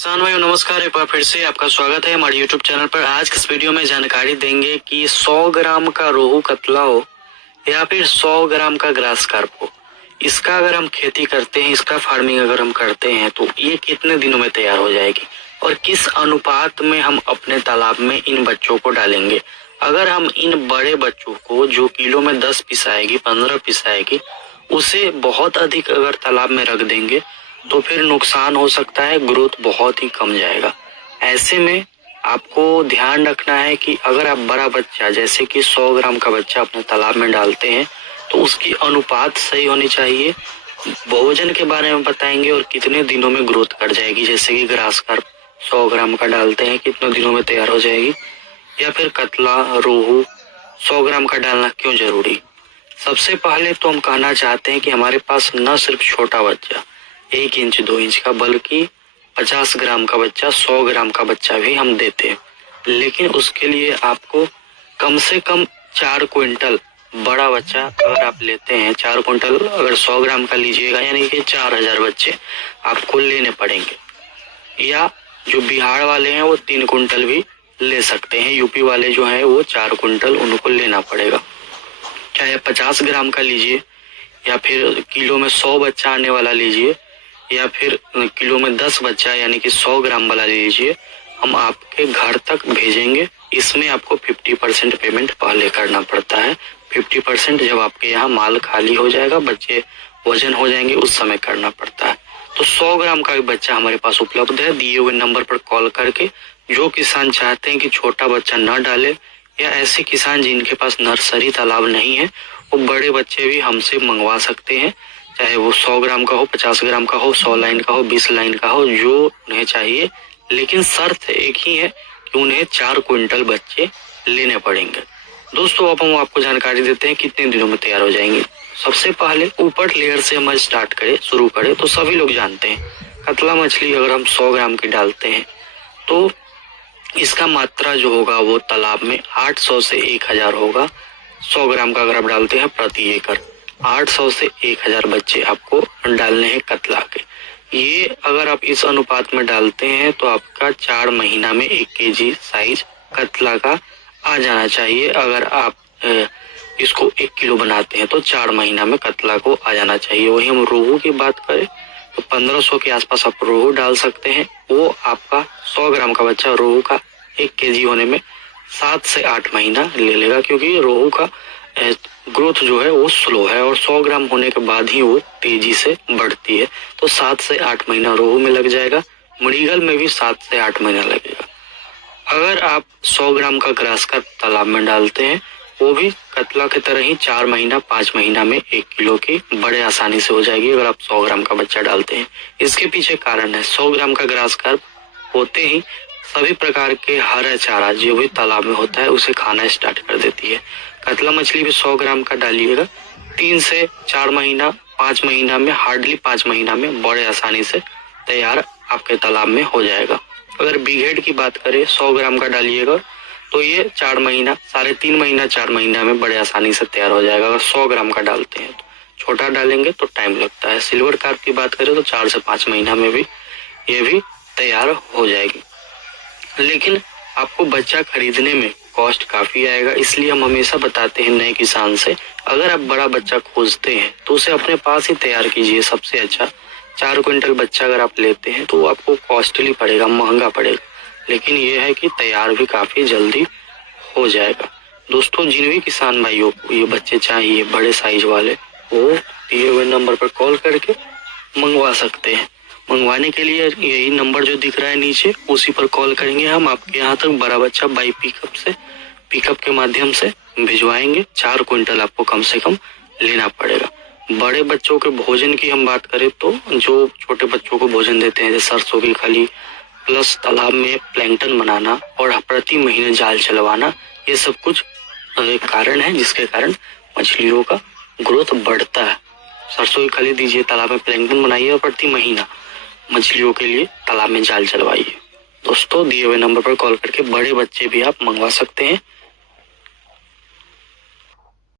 किसान भाइयों नमस्कार। एक बार फिर से आपका स्वागत है हमारे YouTube चैनल पर। आज के इस वीडियो में जानकारी देंगे कि 100 ग्राम का रोहू कतला हो या फिर 100 ग्राम का ग्रास कार्प हो, इसका अगर हम खेती करते हैं, इसका फार्मिंग अगर हम करते हैं तो ये कितने दिनों में तैयार हो जाएगी और किस अनुपात में हम अपने तालाब में इन बच्चों को डालेंगे। अगर हम इन बड़े बच्चों को, जो किलो में 10 पीस आएगी, 15 पीस आएगी, उसे बहुत अधिक अगर तालाब में रख देंगे तो फिर नुकसान हो सकता है, ग्रोथ बहुत ही कम जाएगा। ऐसे में आपको ध्यान रखना है कि अगर आप बड़ा बच्चा जैसे कि 100 ग्राम का बच्चा अपने तालाब में डालते हैं तो उसकी अनुपात सही होनी चाहिए। भोजन के बारे में बताएंगे और कितने दिनों में ग्रोथ कर जाएगी। जैसे कि ग्रास कार्प 100 ग्राम का डालते हैं, कितने दिनों में तैयार हो जाएगी, या फिर कतला रोहू 100 ग्राम का डालना क्यों जरूरी। सबसे पहले तो हम कहना चाहते हैं कि हमारे पास न सिर्फ छोटा बच्चा 1 इंच 2 इंच का, बल्कि 50 ग्राम का बच्चा, 100 ग्राम का बच्चा भी हम देते हैं। लेकिन उसके लिए आपको कम से कम 4 क्विंटल बड़ा बच्चा अगर आप लेते हैं, 4 क्विंटल अगर 100 ग्राम का लीजिएगा, यानी कि 4000 बच्चे आपको लेने पड़ेंगे। या जो बिहार वाले हैं वो 3 क्विंटल भी ले सकते हैं, यूपी वाले जो है वो 4 क्विंटल उनको लेना पड़ेगा। चाहे 50 ग्राम का लीजिए या फिर किलो में 100 बच्चा आने वाला लीजिए या फिर किलो में 10 बच्चा यानी कि 100 ग्राम वाला लीजिए, हम आपके घर तक भेजेंगे। इसमें आपको 50% पेमेंट पहले करना पड़ता है। 50% जब आपके यहाँ माल खाली हो जाएगा, बच्चे वजन हो जाएंगे, उस समय करना पड़ता है। तो 100 ग्राम का भी बच्चा हमारे पास उपलब्ध है। दिए हुए नंबर पर कॉल करके जो किसान चाहते हैं कि छोटा बच्चा न डाले, या ऐसे किसान जिनके पास नर्सरी तालाब नहीं है, वो बड़े बच्चे भी हमसे मंगवा सकते हैं। चाहे वो 100 ग्राम का हो, 50 ग्राम का हो, 100 लाइन का हो, 20 लाइन का हो, जो उन्हें चाहिए। लेकिन शर्त एक ही है कि उन्हें 4 क्विंटल बच्चे लेने पड़ेंगे। दोस्तों अब हम आपको जानकारी देते हैं कितने दिनों में तैयार हो जाएंगे। सबसे पहले ऊपर लेयर से हम शुरू करें तो सभी लोग जानते हैं कतला मछली अगर हम 100 ग्राम की डालते हैं तो इसका मात्रा जो होगा वो तालाब में 800 से 1000 होगा। 100 ग्राम का अगर आप डालते हैं प्रति एकड़ 800 से 1000 बच्चे आपको डालने हैं कतला के। ये अगर आप इस अनुपात में डालते हैं तो आपका 4 महीना में 1 केजी साइज कतला का आ जाना चाहिए। अगर आप इसको 1 किलो बनाते हैं तो 4 महीना में कतला को आ जाना चाहिए। वही हम रोहू की बात करें तो 1500 के आसपास आप रोहू डाल सकते हैं। वो आपका 100 ग्राम का बच्चा रोहू का 1 केजी होने में 7 से 8 महीना ले लेगा, क्योंकि रोहू का ग्रोथ जो है वो स्लो है और 100 ग्राम होने के बाद ही वो तेजी से बढ़ती है। तो 7 से 8 महीना रोहू में लग जाएगा। मृगल में भी 7 से 8 महीना लगेगा। अगर आप 100 ग्राम का ग्रास कार्प तालाब में डालते हैं, वो भी कतला की तरह ही 4 महीना 5 महीना में 1 किलो की बड़े आसानी से हो जाएगी अगर आप 100 ग्राम का बच्चा डालते हैं। इसके पीछे कारण है 100 ग्राम का ग्रास कार्प होते ही सभी प्रकार के हरा चारा जो भी तालाब में होता है उसे खाना स्टार्ट कर देती है। कतला मछली भी 100 ग्राम का डालिएगा, 3 से 4 महीना 5 महीना में, हार्डली 5 महीना में बड़े आसानी से तैयार आपके तालाब में हो जाएगा। अगर बिघेड की बात करें 100 ग्राम का डालिएगा तो ये 4 महीना, 3.5 महीना, 4 महीना में बड़े आसानी से तैयार हो जाएगा। अगर 100 ग्राम का डालते हैं तो छोटा डालेंगे तो टाइम लगता है। सिल्वर कार्प की बात करें तो 4 से 5 महीना में भी ये भी तैयार हो जाएगी। लेकिन आपको बच्चा खरीदने में कॉस्ट काफी आएगा, इसलिए हम हमेशा बताते हैं नए किसान से, अगर आप बड़ा बच्चा खोजते हैं तो उसे अपने पास ही तैयार कीजिए। सबसे अच्छा 4 क्विंटल बच्चा अगर आप लेते हैं तो आपको कॉस्टली पड़ेगा, महंगा पड़ेगा, लेकिन ये है कि तैयार भी काफी जल्दी हो जाएगा। दोस्तों जिन भी किसान भाइयों को ये बच्चे चाहिए बड़े साइज वाले, वो दिए हुए नंबर पर कॉल करके मंगवा सकते हैं। मंगवाने के लिए यही नंबर जो दिख रहा है नीचे, उसी पर कॉल करेंगे। हम आपके यहाँ तक बड़ा बच्चा बाई पिकअप के माध्यम से भिजवाएंगे। 4 क्विंटल आपको कम से कम लेना पड़ेगा। बड़े बच्चों के भोजन की हम बात करें तो जो छोटे बच्चों को भोजन देते हैं, जैसे सरसों की खली प्लस तालाब में प्लैंकटन बनाना और प्रति महीने जाल चलवाना, ये सब कुछ कारण है जिसके कारण मछलियों का ग्रोथ बढ़ता है। सरसों की खली दीजिए, तालाब में प्लैंकटन बनाइए और प्रति महीना मछलियों के लिए तालाब में जाल चलवाइए। दोस्तों दिए हुए नंबर पर कॉल करके बड़े बच्चे भी आप मंगवा सकते हैं।